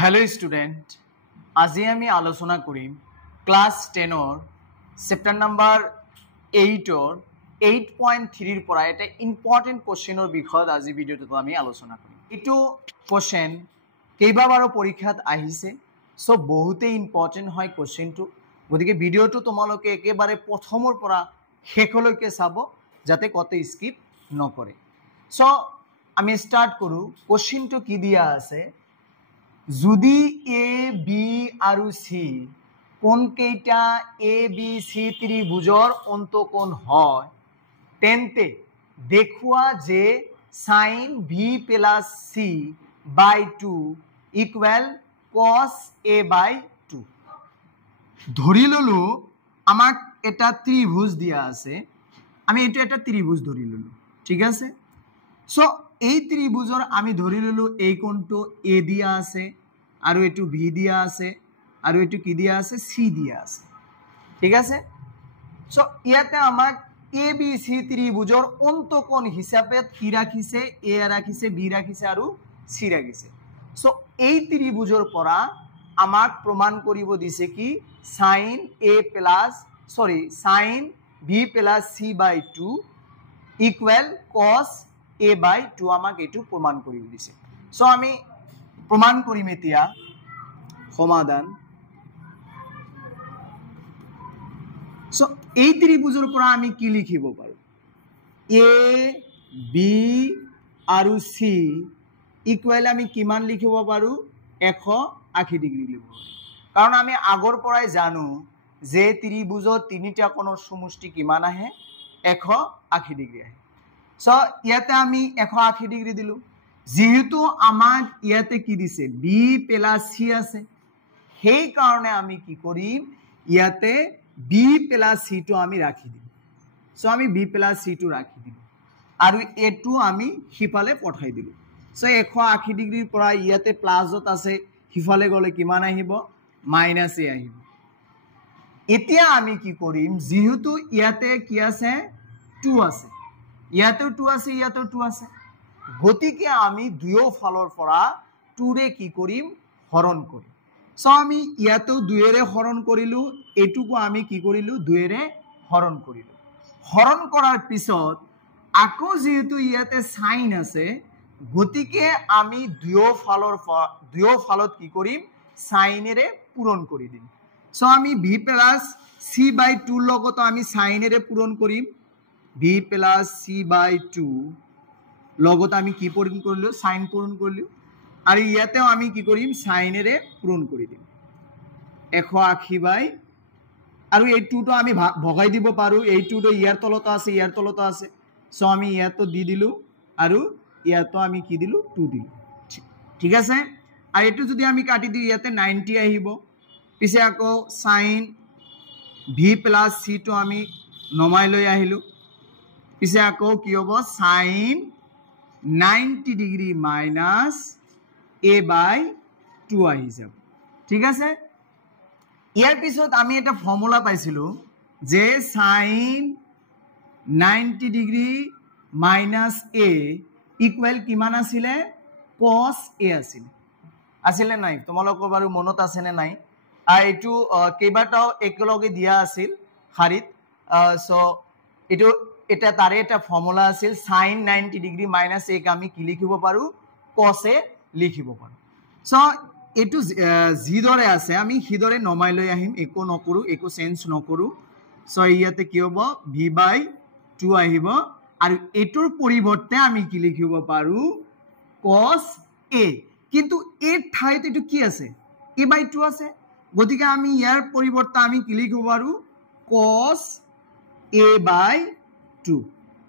Hello student, আজি আমি আলোচনা কৰিম ক্লাস 10 চেপ্টাৰ নাম্বাৰ 8 8.3 পৰা এটা ইম্পৰ্টেন্ট কোশ্চেনৰ বিষয়ত আজি ভিডিওটো আমি আলোচনা কৰিম। এটো কোশ্চেন কেইবাবাৰো পৰীক্ষাত আহিছে, সো বহুতেই ইম্পৰ্টেন্ট হয় কোশ্চেনটো। গতিকে ভিডিওটো তোমালোকে একেবাৰে প্ৰথমৰ পৰা শেষলৈকে চাব যাতে কত স্কিপ নকৰে। সো আমি স্টাৰ্ট কৰো। কোশ্চেনটো কি দিয়া আছে, যদি এ বি আৰু সি কোন কেইটা এ বি সি ত্ৰিভুজৰ অন্তকোণ হয় তেন্তে দেখুৱা যে sin b plus c by 2 equal cos a by 2। ধৰি ললো আমাক এটা ত্ৰিভুজ দিয়া আছে, আমি এটো এটা ত্ৰিভুজ ধৰি ললো, ঠিক আছে। সো এই ত্ৰিভুজৰ আমি ধৰি ললো এই কোণটো এ দিয়া আছে আৰু এটো বি দিয়া আছে আৰু এটো কি দিয়া আছে সি দিয়া আছে, ঠিক আছে। সো ইয়াতে আমাক এ বি সি ত্ৰিভুজৰ অন্তকোণ হিচাপে কি ৰাখিছে, এ ৰাখিছে, বি ৰাখিছে আৰু সি ৰাখিছে। সো এই ত্ৰিভুজৰ পৰা আমাক প্ৰমাণ কৰিব দিছে কি sin b plus c by 2 equal cos a by 2 আমাক এটো প্রমাণ কৰিব দিছে। সো আমি প্ৰমাণ কৰিম এতিয়া সমাধান। সো এই ত্ৰিভুজৰ পৰা আমি কি লিখিব পাৰো, এ বি আৰু সি ইকুৱেল আমি কিমান লিখিব পাৰো 180 ডিগ্ৰী লিখিব পাৰো। কাৰণ আমি আগৰ পৰাই জানো যে ত্ৰিভুজৰ তিনিটা কোণৰ সমষ্টি কিমান আহে 180 ডিগ্ৰী আহে। সো ইয়াতে আমি 180 ডিগ্ৰী দিলো, যেহেতু আমাক ইয়াতে কি দিছে বি প্লাস সি আছে, সেই কাৰণে আমি কি কৰিম ইয়াতে বি প্লাস সি টো আমি ৰাখি দিম। সো আমি বি প্লাস সি টো ৰাখি দিম আৰু এটো আমি হিফালে পঠাই দিলো। সো 180 ডিগ্ৰীৰ পৰা ইয়াতে প্লাসত আছে, হিফালে গলে কিমান আহিব মাইনাস এ আহিব। এতিয়া আমি কি কৰিম, যেহেতু ইয়াতে কি আছে 2 আছে, ইয়াতেও 2 আছে, ইয়াতেও 2 আছে, গতিকে আমি দুয়ো ফালৰ পৰা 2 ৰে কি কৰিম হৰণ কৰিম। সো আমি ইয়াতেও 2 ৰে হৰণ কৰিলো, এটুকু আমি কি কৰিলো 2 ৰে হৰণ কৰিলো। হৰণ কৰাৰ পিছত আকৌ যেহেতু ইয়াতে সাইন আছে, গতিকে আমি দুয়ো ফালত কি কৰিম সাইনেৰে পূৰণ কৰি দিম। সো আমি বি প্লাস সি বাই 2 লগত আমি সাইনেৰে পূৰণ কৰিম, বি প্লাস সি বাই 2 লগত আমি কি পূৰণ কৰিলো সাইন পূৰণ কৰিলো, আৰু ইয়াতেও আমি কি কৰিম সাইনেৰে পূৰণ কৰি দিম 180 বাই, আৰু এই 2 টো আমি ভগাই দিব পাৰো, এই 2 টো ইয়াৰ তলত আছে, ইয়াৰ তলত আছে। সো আমি ইয়াতো দি দিলো আৰু ইয়াতো আমি কি দিলো 2 দিলো, ঠিক আছে। আৰু এটো যদি আমি কাটি দিই ইয়াতে 90 আহিব, পিছে আকৌ sin v plus c টো আমি নমাই লৈ আহিলো, পিছে আকৌ কি হ'ব sin 90 degree minus a by 2 আহি যাব, ঠিক আছে। ইয়াৰ পিছত আমি এটা ফৰ্মুলা পাইছিলো যে sin 90 degree minus a equal কিমান আছিলে cos a আছিলে নাই, তোমালোকৰ বাৰু মনত আছে নে নাই? এইটো কেইবাটাও একেলগে দিয়া আছিল শাৰীত। সো এটো এটা তাৰে এটা ফৰ্মুলা আছিল sin 90 ডিগ্ৰী মাইনাস a আমি কি লিখিব পাৰো cos a লিখিব পাৰো। সো এটো যিদৰে আছে আমি সিদৰে নমাই লৈ আহিম, একো নকৰো, একো চেঞ্জ নকৰো। সো ইয়াতে কি হ'ব v by 2 আহিব, আৰু এটোৰ পৰিৱৰ্তে আমি কি লিখিব পাৰো cos a, কিন্তু এই ঠাইত এটো কি আছে a by 2 আছে, গতিকে আমি ইয়াৰ পৰিৱৰ্তে আমি কি লিখিব পাৰো cos a by 2।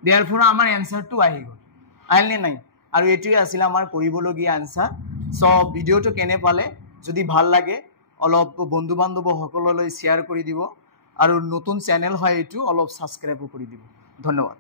therefore আমাৰ এনসাৰটো আহি গল, আহিল নাই? আৰু এটোই আছিল আমাৰ কৰিবলগীয়া আনসাৰ। সো ভিডিওটো কেনে পালে, যদি ভাল লাগে অলপ বন্ধু বান্ধৱ সকললৈ শেয়াৰ কৰি দিব, আৰু নতুন চ্যানেল হয় এটো অলপ সাবস্ক্ৰাইব কৰি দিব। ধন্যবাদ।